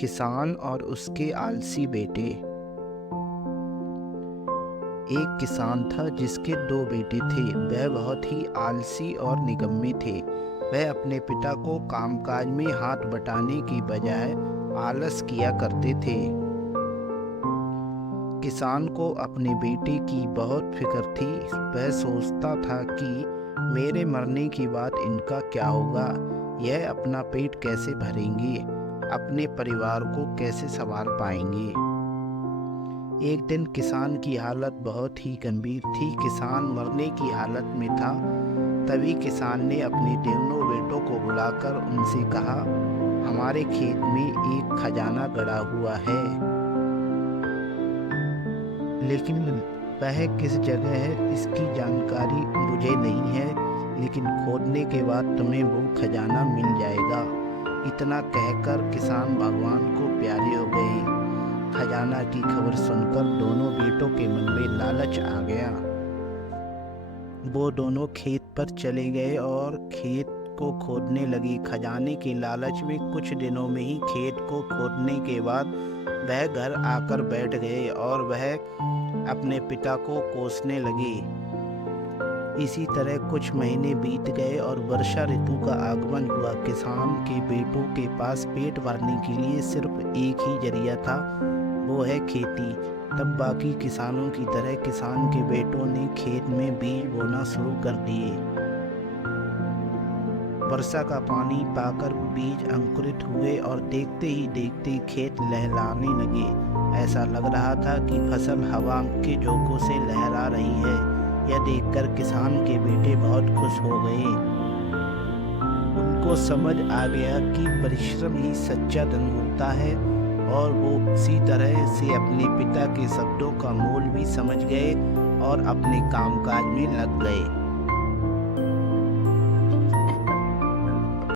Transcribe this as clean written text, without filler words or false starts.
किसान और उसके आलसी बेटे। एक किसान था जिसके दो बेटे थे। वह बहुत ही आलसी और निकम्मे थे। वह अपने पिता को कामकाज में हाथ बटाने की बजाय आलस किया करते थे। किसान को अपने बेटे की बहुत फिक्र थी। वह सोचता था कि मेरे मरने के बाद इनका क्या होगा, यह अपना पेट कैसे भरेंगे, अपने परिवार को कैसे संभाल पाएंगे। एक दिन किसान की हालत बहुत ही गंभीर थी। किसान मरने की हालत में था। तभी किसान ने अपने दोनों बेटों को बुलाकर उनसे कहा, हमारे खेत में एक खजाना गड़ा हुआ है, लेकिन वह किस जगह है इसकी जानकारी मुझे नहीं है, लेकिन खोदने के बाद तुम्हें वो खजाना मिल जाएगा। इतना कहकर किसान भगवान को प्यारे हो गए। खजाना की खबर सुनकर दोनों बेटों के मन में लालच आ गया। वो दोनों खेत पर चले गए और खेत को खोदने लगे। खजाने के लालच में कुछ दिनों में ही खेत को खोदने के बाद वह घर आकर बैठ गए और वह अपने पिता को कोसने लगे। इसी तरह कुछ महीने बीत गए और वर्षा ऋतु का आगमन हुआ। किसान के बेटों के पास पेट भरने के लिए सिर्फ एक ही जरिया था, वो है खेती। तब बाकी किसानों की तरह किसान के बेटों ने खेत में बीज बोना शुरू कर दिए। वर्षा का पानी पाकर बीज अंकुरित हुए और देखते ही देखते खेत लहलाने लगे। ऐसा लग रहा था कि फसल हवा के झोंकों से लहरा रही है। यह देखकर किसान के बेटे बहुत खुश हो गए। उनको समझ आ गया कि परिश्रम ही सच्चा धन होता है और वो उसी तरह से अपने पिता के शब्दों का मोल भी समझ गए और अपने कामकाज में लग गए।